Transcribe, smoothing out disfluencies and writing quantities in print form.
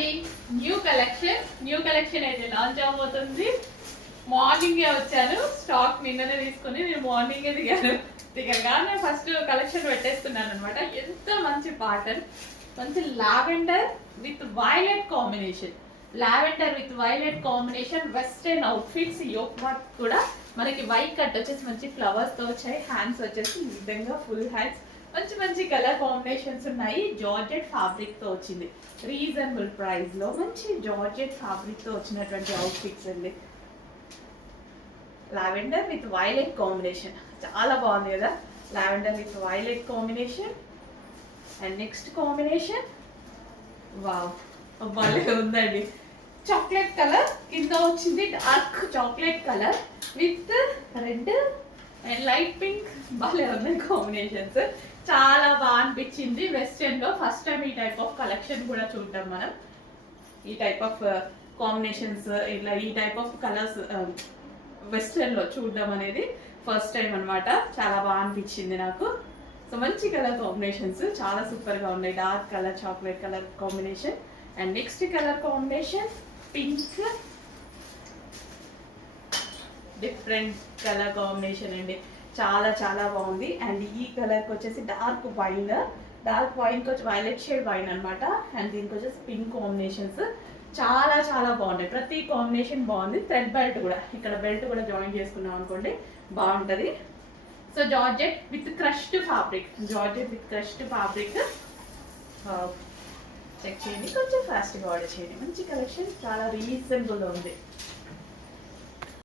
అండి, new collection అయితే launch అవబోతుంది. మార్నింగే వచ్చాను, స్టాక్ నిన్ననే తీసుకుని నేను మార్నింగే దిగగానే ఫస్ట్ కలెక్షన్ పెట్టేస్తున్నాను అనమాట. ఎంత మంచి ప్యాటర్న్, మంచి lavender with violet combination western outfits. Yoke work కూడా మనకి వైట్ కట్ వచ్చేసి మంచి ఫ్లవర్స్ తో వచ్చాయి. హ్యాండ్స్ వచ్చేసి ఈ విధంగా ఫుల్ హ్యాండ్స్, మంచి మంచి కలర్ కాంబినేషన్స్ ఉన్నాయి. జార్జెట్ ఫ్యాబ్రిక్ తో వచ్చింది, రీజనబుల్ ప్రైస్ లో మంచి జార్జెట్ ఫ్యాబ్రిక్ తో వచ్చినటువంటి అవుట్ఫిట్స్ అండి. లావెండర్ విత్ వైలెట్ కాంబినేషన్ చాలా బాగుంది కదా. Lavender with violet combination. And next combination wow, భలే ఉందండి. చాక్లెట్ కలర్ కింద వచ్చింది, dark chocolate colour with red and light pink. భలే ఉన్నాయి కాంబినేషన్స్, చాలా బాగా అనిపించింది. వెస్టర్న్ లో ఫస్ట్ టైం ఈ టైప్ ఆఫ్ కలెక్షన్ కూడా చూద్దాం మనం. ఈ టైప్ ఆఫ్ కాంబినేషన్స్, ఇట్లా ఈ టైప్ ఆఫ్ కలర్స్ వెస్టర్న్ లో చూడడం అనేది ఫస్ట్ టైం అనమాట. చాలా బాగా అనిపించింది నాకు. సో మంచి కలర్ కాంబినేషన్స్ చాలా సూపర్ గా ఉన్నాయి. Dark colour, chocolate colour combination. And next colour combination pink, different colour combination అండి. చాలా చాలా బాగుంది. అండ్ ఈ కలర్కి వచ్చేసి డార్క్ వైన్కి వచ్చి వైలెట్ షేడ్ వైన్ అనమాట. అండ్ దీనికి వచ్చేసి పింక్ కాంబినేషన్స్ చాలా చాలా బాగున్నాయి. ప్రతి కాంబినేషన్ బాగుంది. థ్రెడ్ బెల్ట్ కూడా, ఇక్కడ బెల్ట్ కూడా జాయిన్ చేసుకున్నాం అనుకోండి బాగుంటుంది. So georgette with crushed fabric. Check చేయండి, కొంచెం ఫాస్ట్గా ఆర్డర్ చేయండి. మంచి కలెక్షన్, చాలా రీజనబుల్ ఉంది.